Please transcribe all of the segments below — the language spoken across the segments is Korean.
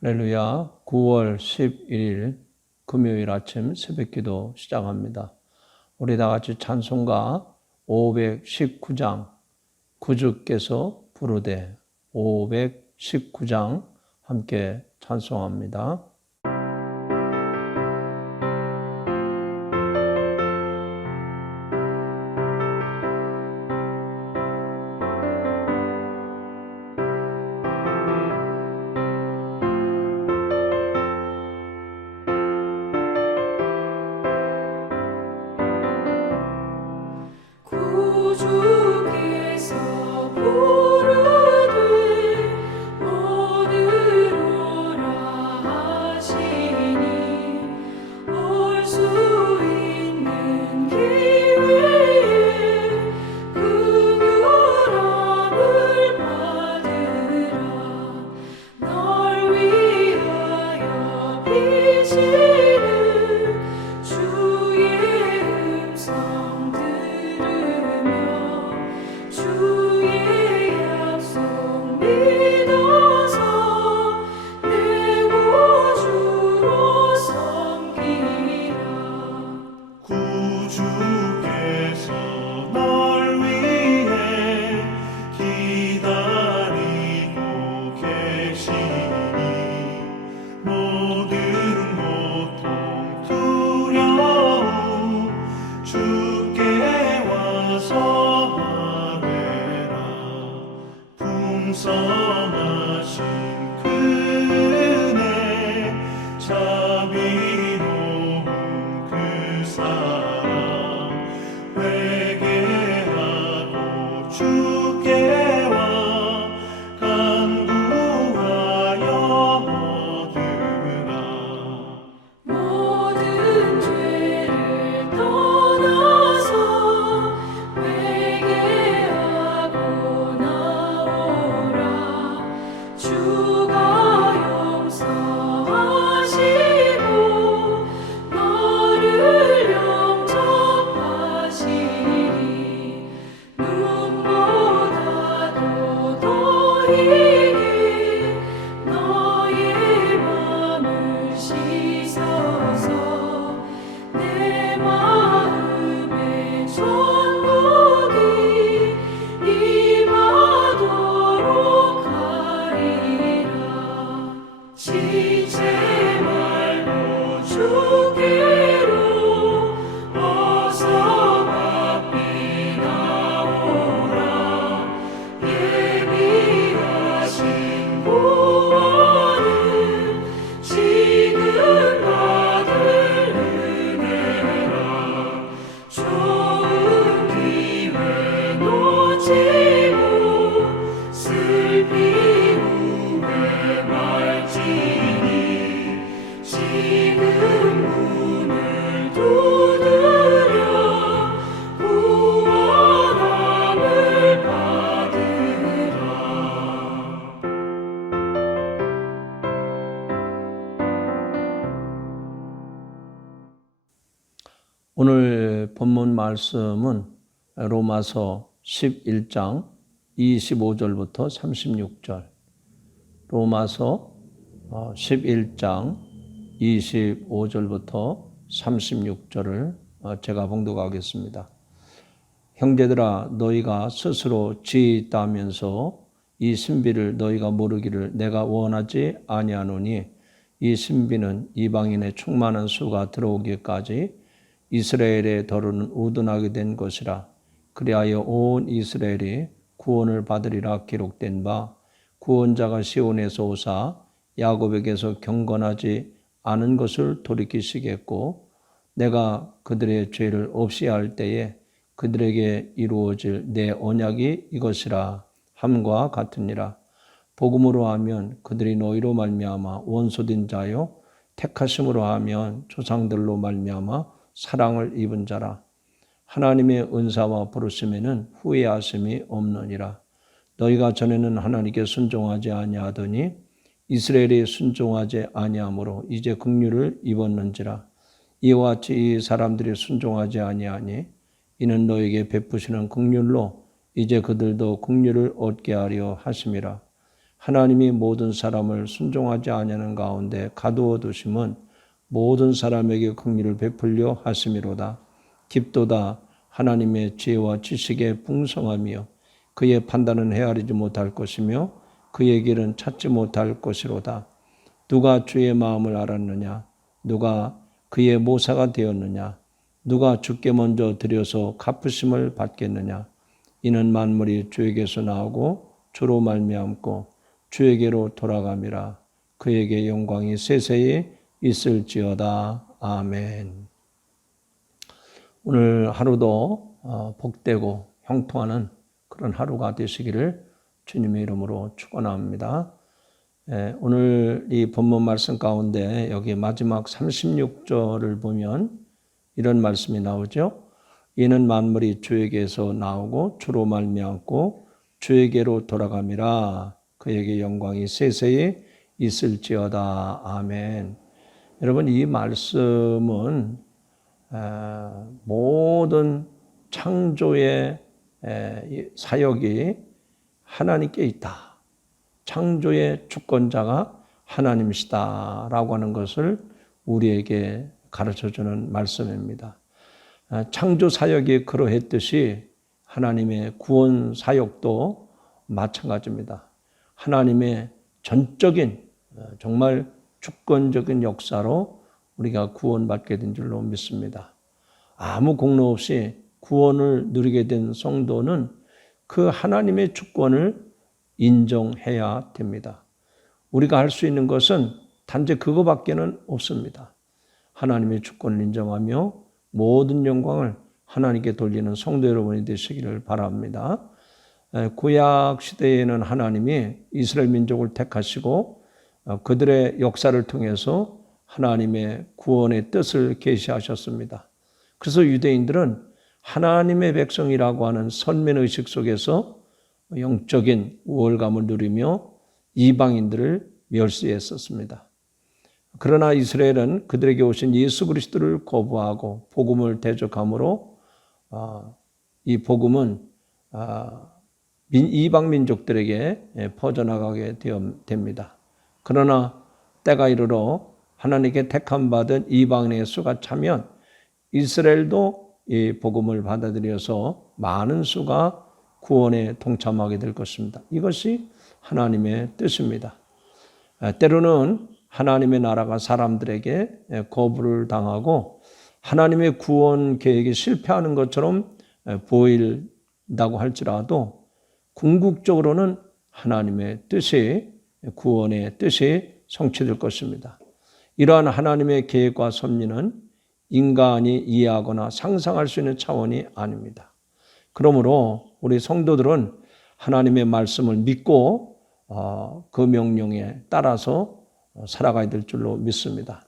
할렐루야. 9월 11일 금요일 아침 새벽기도 시작합니다. 우리 다 같이 찬송가 519장 구주께서 부르되 519장 함께 찬송합니다. 구주께서 부르되 오늘 오라 하시니 올 수 있는 기회에 긍휼함을 받으라. 널 위하여 비치는 주의 음성 주의 약속 믿어서 내 구주로 섬기라. 구주께서 널 위해 기다리고 계시니 모든 고통 두려움 주께 와서 풍성하신 그네 자비로운 그 사랑 회개하고 주께 와 간구하여 얻으라. 모든 죄를 떠나서 회개하고 나오라. 주가 용서하시고 너를 영접하시리. 눈보다도 더 희게 너의 맘을 씻어서 내 마음에 천국이 임하도록 하리라. 지체 말고 주께로 어서 바삐 나오라. 예비하신 구원은 지금 받을 은혜라. 좋은 기회 놓치고 슬피 후회 말지니 지금 문을 두드려 구원함을 받으라. 오늘 본문 말씀은 로마서 11장 25절부터 36절, 로마서 11장 25절부터 36절을 제가 봉독하겠습니다. 형제들아, 너희가 스스로 지있다면서 이 신비를 너희가 모르기를 내가 원하지 아니하노니, 이 신비는 이방인의 충만한 수가 들어오기까지 이스라엘의 더러는 우둔하게 된 것이라. 그리하여 온 이스라엘이 구원을 받으리라 기록된 바, 구원자가 시온에서 오사 야곱에게서 경건하지 않은 것을 돌이키시겠고, 내가 그들의 죄를 없이 할 때에 그들에게 이루어질 내 언약이 이것이라 함과 같으니라. 복음으로 하면 그들이 너희로 말미암아 원수된 자요, 택하심으로 하면 조상들로 말미암아 사랑을 입은 자라. 하나님의 은사와 부르심에는 후회하심이 없느니라. 너희가 전에는 하나님께 순종하지 아니하더니 이스라엘이 순종하지 아니하므로 이제 긍휼을 입었는지라. 이와 같이 이 사람들이 순종하지 아니하니 이는 너에게 베푸시는 긍휼로 이제 그들도 긍휼을 얻게 하려 하심이라. 하나님이 모든 사람을 순종하지 아니하는 가운데 가두어 두심은 모든 사람에게 긍휼을 베풀려 하심이로다. 깊도다. 하나님의 지혜와 지식의 풍성함이요 그의 판단은 헤아리지 못할 것이며 그의 길은 찾지 못할 것이로다. 누가 주의 마음을 알았느냐? 누가 그의 모사가 되었느냐? 누가 주께 먼저 드려서 갚으심을 받겠느냐? 이는 만물이 주에게서 나오고 주로 말미암고 주에게로 돌아감이라. 그에게 영광이 세세히 있을지어다. 아멘. 오늘 하루도 복되고 형통하는 그런 하루가 되시기를 주님의 이름으로 축원합니다. 오늘 이 본문 말씀 가운데 여기 마지막 36절을 보면 이런 말씀이 나오죠. 이는 만물이 주에게서 나오고 주로 말미암고 주에게로 돌아감이라. 그에게 영광이 세세히 있을지어다. 아멘. 여러분, 이 말씀은 모든 창조의 사역이 하나님께 있다. 창조의 주권자가 하나님이시다라고 하는 것을 우리에게 가르쳐주는 말씀입니다. 창조 사역이 그러했듯이 하나님의 구원 사역도 마찬가지입니다. 하나님의 전적인 정말 주권적인 역사로 우리가 구원받게 된 줄로 믿습니다. 아무 공로 없이 구원을 누리게 된 성도는 그 하나님의 주권을 인정해야 됩니다. 우리가 할 수 있는 것은 단지 그거밖에는 없습니다. 하나님의 주권을 인정하며 모든 영광을 하나님께 돌리는 성도 여러분이 되시기를 바랍니다. 구약 시대에는 하나님이 이스라엘 민족을 택하시고 그들의 역사를 통해서 하나님의 구원의 뜻을 계시하셨습니다. 그래서 유대인들은 하나님의 백성이라고 하는 선민의식 속에서 영적인 우월감을 누리며 이방인들을 멸시했었습니다. 그러나 이스라엘은 그들에게 오신 예수 그리스도를 거부하고 복음을 대적함으로 이 복음은 이방 민족들에게 퍼져나가게 됩니다. 그러나 때가 이르러 하나님께 택함받은 이방인의 수가 차면 이스라엘도 이 복음을 받아들여서 많은 수가 구원에 동참하게 될 것입니다. 이것이 하나님의 뜻입니다. 때로는 하나님의 나라가 사람들에게 거부를 당하고 하나님의 구원 계획이 실패하는 것처럼 보인다고 할지라도 궁극적으로는 하나님의 뜻이 구원의 뜻이 성취될 것입니다. 이러한 하나님의 계획과 섭리는 인간이 이해하거나 상상할 수 있는 차원이 아닙니다. 그러므로 우리 성도들은 하나님의 말씀을 믿고 그 명령에 따라서 살아가야 될 줄로 믿습니다.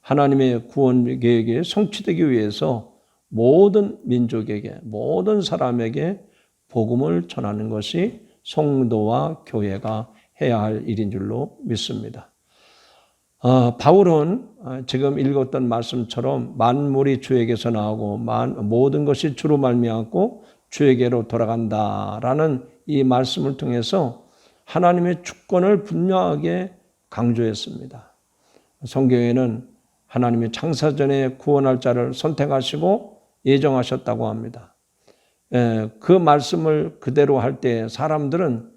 하나님의 구원 계획이 성취되기 위해서 모든 민족에게, 모든 사람에게 복음을 전하는 것이 성도와 교회가 해야 할 일인 줄로 믿습니다. 바울은 지금 읽었던 말씀처럼 만물이 주에게서 나오고 모든 것이 주로 말미암고 주에게로 돌아간다라는 이 말씀을 통해서 하나님의 주권을 분명하게 강조했습니다. 성경에는 하나님의 창사전에 구원할 자를 선택하시고 예정하셨다고 합니다. 그 말씀을 그대로 할 때 사람들은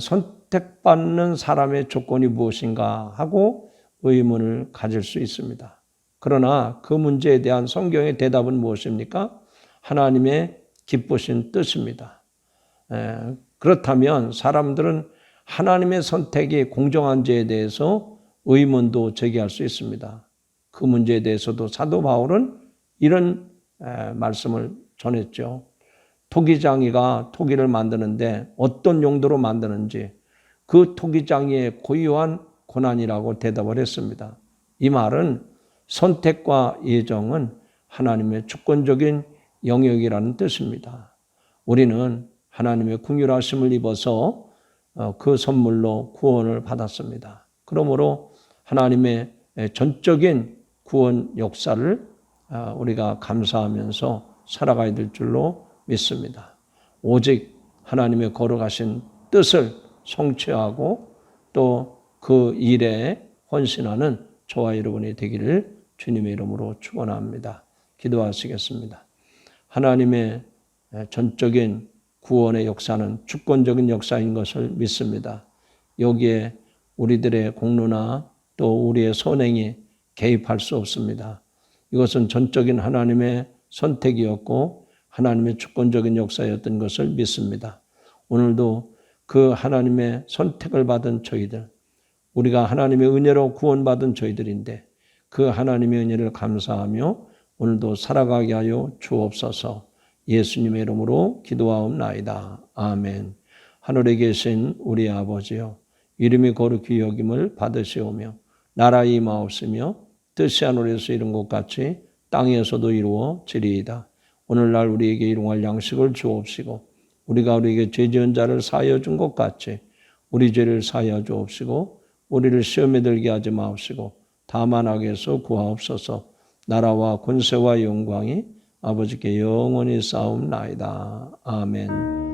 선택받는 사람의 조건이 무엇인가 하고 의문을 가질 수 있습니다. 그러나 그 문제에 대한 성경의 대답은 무엇입니까? 하나님의 기쁘신 뜻입니다. 그렇다면 사람들은 하나님의 선택이 공정한지에 대해서 의문도 제기할 수 있습니다. 그 문제에 대해서도 사도 바울은 이런 말씀을 전했죠. 토기장이가 토기를 만드는데 어떤 용도로 만드는지 그 토기장이의 고유한 고난이라고 대답을 했습니다. 이 말은 선택과 예정은 하나님의 주권적인 영역이라는 뜻입니다. 우리는 하나님의 긍휼하심을 입어서 그 선물로 구원을 받았습니다. 그러므로 하나님의 전적인 구원 역사를 우리가 감사하면서 살아가야 될 줄로 믿습니다. 오직 하나님의 거룩하신 뜻을 성취하고 또 그 일에 헌신하는 저와 여러분이 되기를 주님의 이름으로 축원합니다. 기도하시겠습니다. 하나님의 전적인 구원의 역사는 주권적인 역사인 것을 믿습니다. 여기에 우리들의 공로나 또 우리의 선행이 개입할 수 없습니다. 이것은 전적인 하나님의 선택이었고 하나님의 주권적인 역사였던 것을 믿습니다. 오늘도 그 하나님의 선택을 받은 저희들, 우리가 하나님의 은혜로 구원받은 저희들인데 그 하나님의 은혜를 감사하며 오늘도 살아가게 하여 주옵소서. 예수님의 이름으로 기도하옵나이다. 아멘. 하늘에 계신 우리 아버지여, 이름이 거룩히 여김을 받으시오며 나라 임하옵시며 뜻이 하늘에서 이룬 것 같이 땅에서도 이루어지리이다. 오늘날 우리에게 일용할 양식을 주옵시고 우리가 우리에게 죄 지은 자를 사하여 준 것 같이 우리 죄를 사하여 주옵시고 우리를 시험에 들게 하지 마옵시고 다만 악에서 구하옵소서. 나라와 권세와 영광이 아버지께 영원히 쌓옵나이다. 아멘.